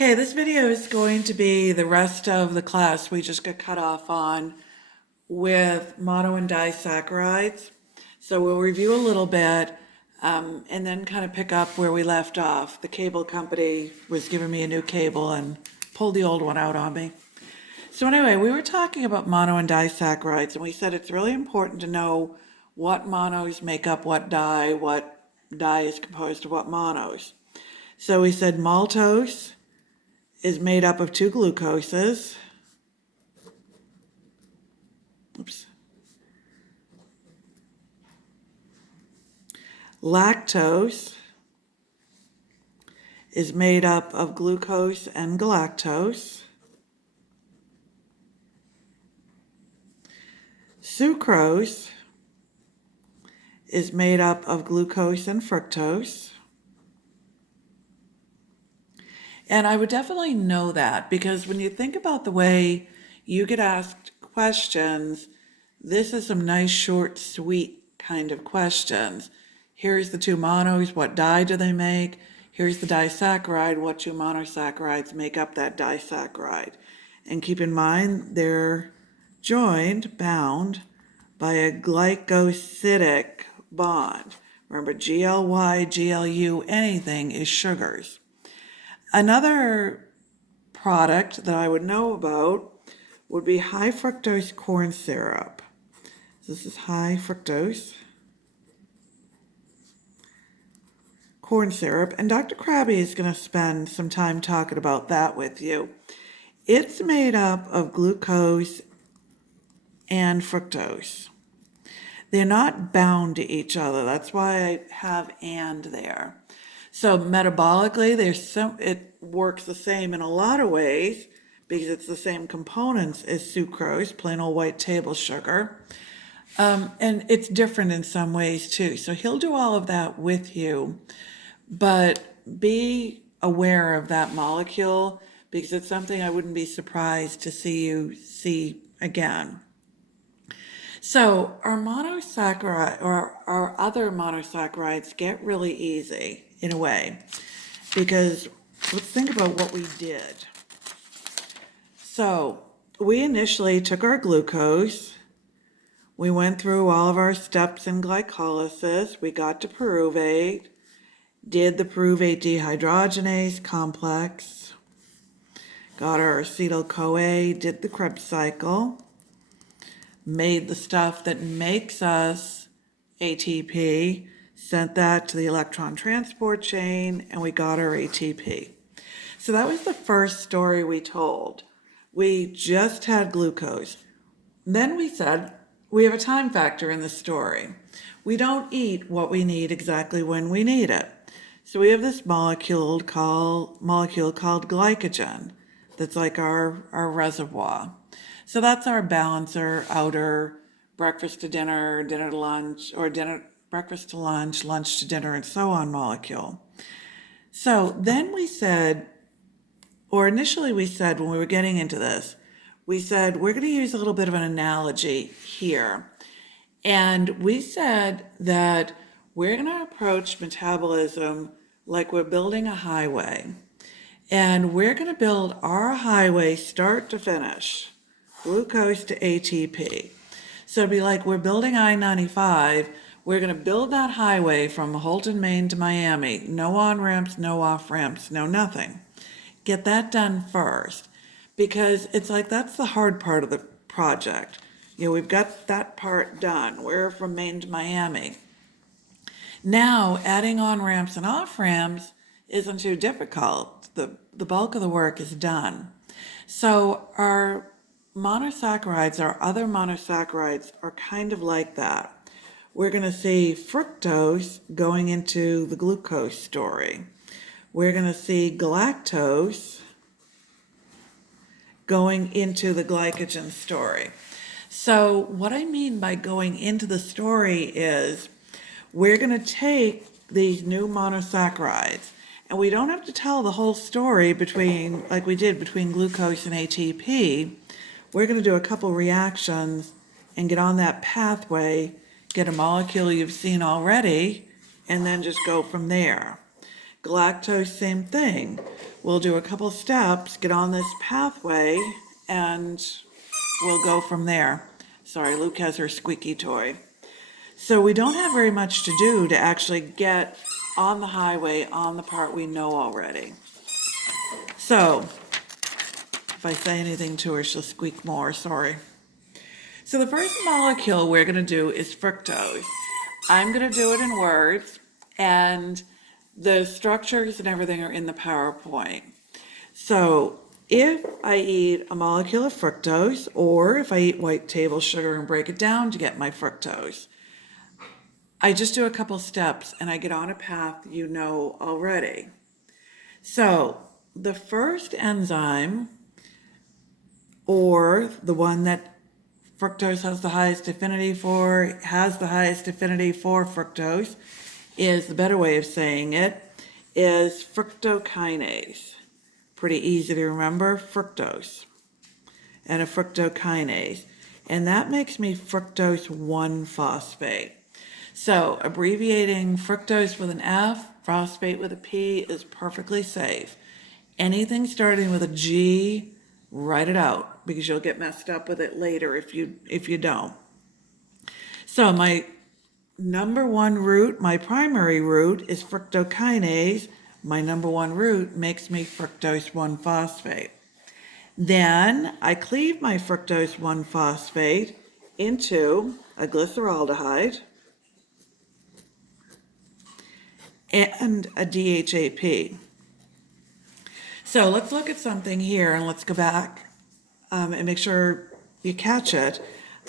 Okay, this video is going to be the rest of the class we just got cut off on with mono and disaccharides. So we'll review a little bit and then kind of pick up where we left off. The cable company was giving me a new cable and pulled the old one out on me. So anyway, we were talking about mono and disaccharides, and we said it's really important to know what monos make up what dye is composed of what monos. So we said maltose is made up of two glucoses. Oops. Lactose is made up of glucose and galactose. Sucrose is made up of glucose and fructose. And I would definitely know that because when you think about the way you get asked questions, this is some nice, short, sweet kind of questions. Here's the two monos, what dye do they make? Here's the disaccharide, what two monosaccharides make up that disaccharide? And keep in mind, they're bound by a glycosidic bond. Remember, GLY, GLU, anything is sugars. Another product that I would know about would be high fructose corn syrup. This is high fructose corn syrup, and Dr. Krabby is going to spend some time talking about that with you. It's made up of glucose and fructose. They're not bound to each other. That's why I have "and" there. So metabolically, it works the same in a lot of ways because it's the same components as sucrose, plain old white table sugar. And it's different in some ways too. So he'll do all of that with you, but be aware of that molecule because it's something I wouldn't be surprised to see you see again. So our monosaccharide or our other monosaccharides get really easy in a way because let's think about what we did. So we initially took our glucose, we went through all of our steps in glycolysis, we got to pyruvate, did the pyruvate dehydrogenase complex, got our acetyl-CoA, did the Krebs cycle, made the stuff that makes us ATP, sent that to the electron transport chain, and we got our ATP. So that was the first story we told. We just had glucose. Then we said, we have a time factor in the story. We don't eat what we need exactly when we need it. So we have this molecule called glycogen that's like our reservoir. So that's our balancer, outer, breakfast to dinner, dinner to lunch, or breakfast to lunch, lunch to dinner, and so on molecule. So then we said, or initially we said when we were getting into this, we said we're going to use a little bit of an analogy here. And we said that we're going to approach metabolism like we're building a highway. And we're going to build our highway start to finish, glucose to ATP. So it'd be like we're building I-95. We're going to build that highway from Holton, Maine to Miami. No on-ramps, no off-ramps, no nothing. Get that done first because it's like that's the hard part of the project. We've got that part done. We're from Maine to Miami. Now, adding on-ramps and off-ramps isn't too difficult. The bulk of the work is done. So our monosaccharides, our other monosaccharides are kind of like that. We're going to see fructose going into the glucose story. We're going to see galactose going into the glycogen story. So what I mean by going into the story is we're going to take these new monosaccharides, and we don't have to tell the whole story like we did between glucose and ATP. We're going to do a couple reactions and get on that pathway, get a molecule you've seen already, and then just go from there. Galactose, same thing. We'll do a couple steps, get on this pathway, and we'll go from there. Sorry, Luke has her squeaky toy. So we don't have very much to do to actually get on the highway on the part we know already. So if I say anything to her, she'll squeak more, sorry. So the first molecule we're gonna do is fructose. I'm gonna do it in words, and the structures and everything are in the PowerPoint. So if I eat a molecule of fructose, or if I eat white table sugar and break it down to get my fructose, I just do a couple steps and I get on a path you know already. So the first enzyme, or the one that fructose has the highest affinity for fructose, is the better way of saying it, is fructokinase. Pretty easy to remember, fructose and a fructokinase. And that makes me fructose 1-phosphate. So abbreviating fructose with an F, phosphate with a P is perfectly safe. Anything starting with a G, write it out, because you'll get messed up with it later if you don't. So my number one root, my primary root, is fructokinase. My number one root makes me fructose 1-phosphate. Then I cleave my fructose 1-phosphate into a glyceraldehyde and a DHAP. So let's look at something here, and let's go back and make sure you catch it.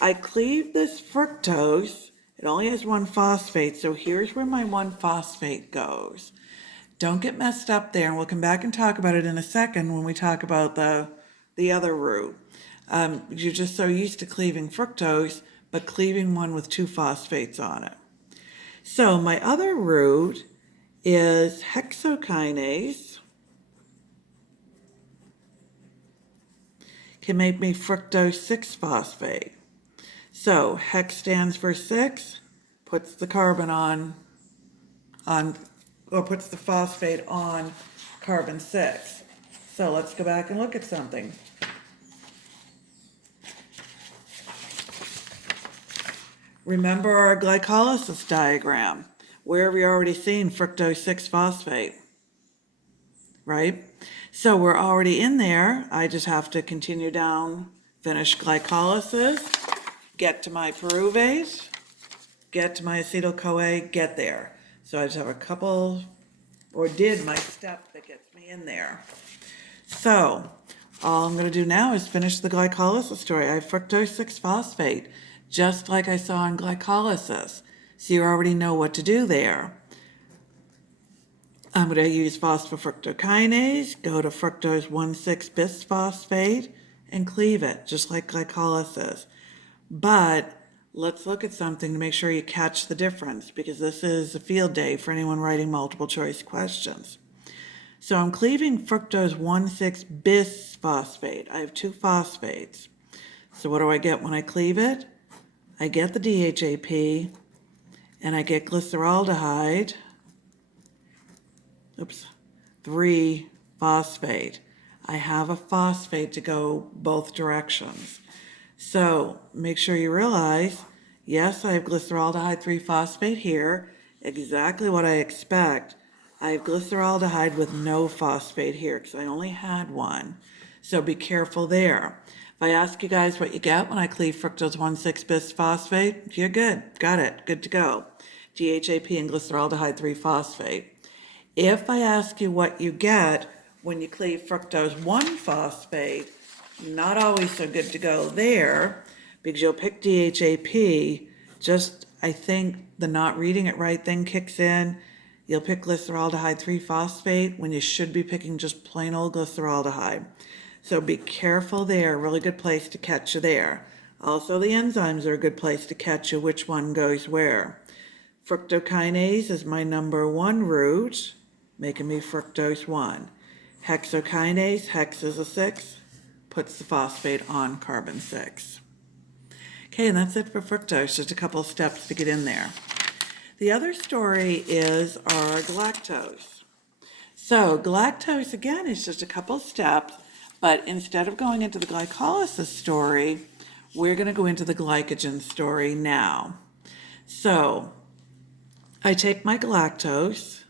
I cleave this fructose. It only has 1-phosphate, so here's where my 1-phosphate goes. Don't get messed up there, and we'll come back and talk about it in a second when we talk about the other root. You're just so used to cleaving fructose, but cleaving one with 2 phosphates on it. So my other root is hexokinase. Can make me fructose 6-phosphate. So hex stands for 6, puts the carbon on, or puts the phosphate on carbon 6. So let's go back and look at something. Remember our glycolysis diagram. Where have we already seen fructose 6-phosphate? Right? So we're already in there. I just have to continue down, finish glycolysis, get to my pyruvate, get to my acetyl-CoA, get there. So I just have a couple, or did my step that gets me in there. So all I'm going to do now is finish the glycolysis story. I have fructose 6-phosphate, just like I saw in glycolysis. So you already know what to do there. I'm going to use phosphofructokinase, go to fructose 1,6-bisphosphate, and cleave it, just like glycolysis. But let's look at something to make sure you catch the difference, because this is a field day for anyone writing multiple choice questions. So I'm cleaving fructose 1,6-bisphosphate. I have 2 phosphates. So what do I get when I cleave it? I get the DHAP, and I get glyceraldehyde, 3-phosphate. I have a phosphate to go both directions. So make sure you realize, yes, I have glyceraldehyde 3-phosphate here, exactly what I expect. I have glyceraldehyde with no phosphate here because I only had one. So be careful there. If I ask you guys what you get when I cleave fructose 1,6-bisphosphate, you're good. Got it. Good to go. DHAP and glyceraldehyde 3-phosphate. If I ask you what you get when you cleave fructose 1-phosphate, not always so good to go there, because you'll pick DHAP. Just, I think the not reading it right thing kicks in. You'll pick glyceraldehyde 3-phosphate when you should be picking just plain old glyceraldehyde. So be careful there. Really good place to catch you there. Also, the enzymes are a good place to catch you which one goes where. Fructokinase is my number one root, making me fructose 1. Hexokinase, hex is a 6, puts the phosphate on carbon 6. Okay, and that's it for fructose. Just a couple of steps to get in there. The other story is our galactose. So galactose, again, is just a couple steps, but instead of going into the glycolysis story, we're going to go into the glycogen story now. So I take my galactose,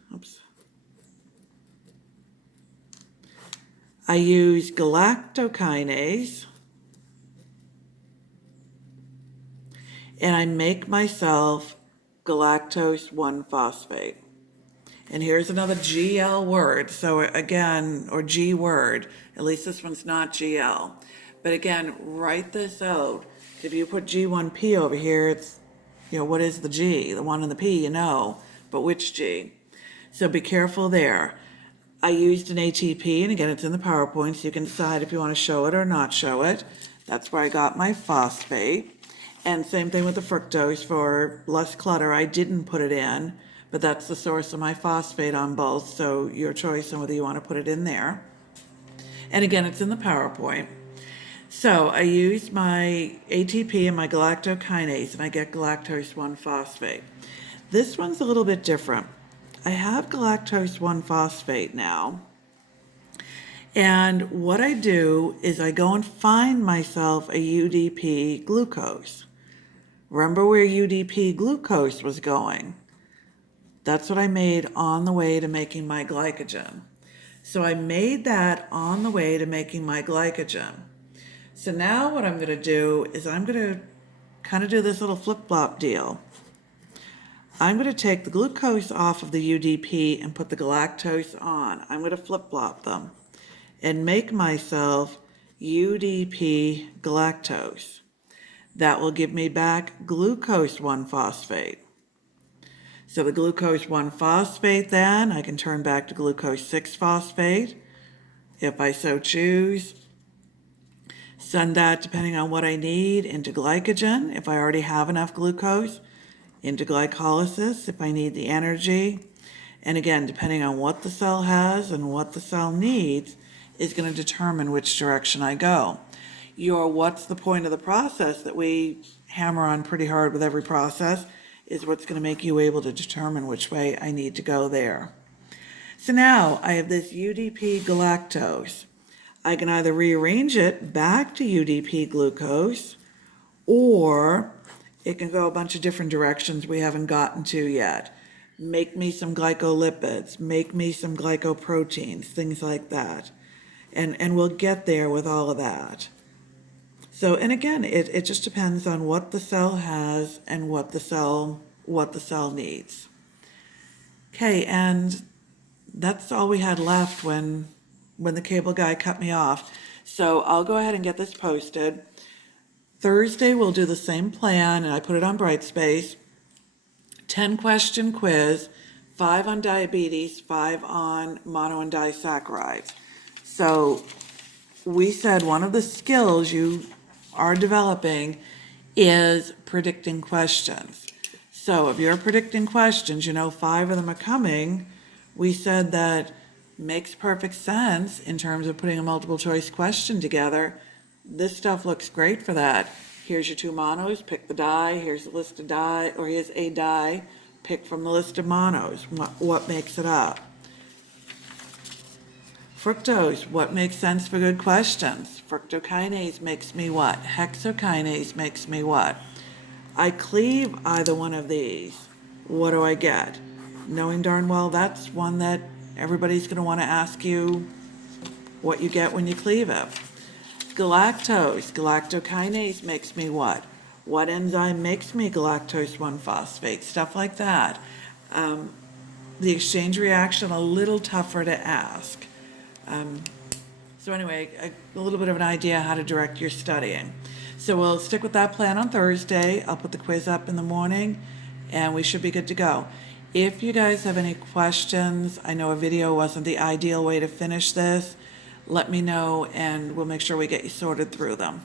I use galactokinase, and I make myself galactose 1-phosphate. And here's another GL word, so again, or G word, at least this one's not GL. But again, write this out. If you put G1P over here, it's, what is the G? The 1 and the P, but which G? So be careful there. I used an ATP, and again, it's in the PowerPoint, so you can decide if you want to show it or not show it. That's where I got my phosphate. And same thing with the fructose. For less clutter, I didn't put it in, but that's the source of my phosphate on both, so your choice on whether you want to put it in there. And again, it's in the PowerPoint. So I use my ATP and my galactokinase, and I get galactose 1-phosphate. This one's a little bit different. I have galactose 1-phosphate now, and what I do is I go and find myself a UDP glucose. Remember where UDP glucose was going? That's what I made on the way to making my glycogen. So I made that on the way to making my glycogen. So now what I'm going to do is I'm going to kind of do this little flip-flop deal. I'm going to take the glucose off of the UDP and put the galactose on. I'm going to flip-flop them and make myself UDP galactose. That will give me back glucose 1-phosphate. So the glucose 1-phosphate then, I can turn back to glucose 6-phosphate if I so choose. Send that, depending on what I need, into glycogen if I already have enough glucose, into glycolysis if I need the energy. And again, depending on what the cell has and what the cell needs is going to determine which direction I go. Your what's the point of the process that we hammer on pretty hard with every process is what's going to make you able to determine which way I need to go there. So now I have this UDP galactose. I can either rearrange it back to UDP glucose, or it can go a bunch of different directions we haven't gotten to yet. Make me some glycolipids, make me some glycoproteins, things like that. And we'll get there with all of that. So, and again, it just depends on what the cell has and what the cell needs. Okay, and that's all we had left when the cable guy cut me off. So I'll go ahead and get this posted. Thursday we'll do the same plan, and I put it on Brightspace. 10-question quiz, 5 on diabetes, 5 on mono and disaccharides. So we said one of the skills you are developing is predicting questions. So if you're predicting questions, 5 of them are coming, we said that makes perfect sense in terms of putting a multiple choice question together. This stuff looks great for that. Here's your 2 monos, pick the die, here's a list of die, or here's a die, pick from the list of monos, what makes it up. Fructose, what makes sense for good questions? Fructokinase makes me what? Hexokinase makes me what? I cleave either one of these. What do I get? Knowing darn well that's one that everybody's going to want to ask you what you get when you cleave it. Galactose, galactokinase makes me what? What enzyme makes me galactose 1-phosphate? Stuff like that. The exchange reaction, a little tougher to ask. So anyway, a little bit of an idea how to direct your studying. So we'll stick with that plan on Thursday. I'll put the quiz up in the morning, and we should be good to go. If you guys have any questions, I know a video wasn't the ideal way to finish this, let me know, and we'll make sure we get you sorted through them.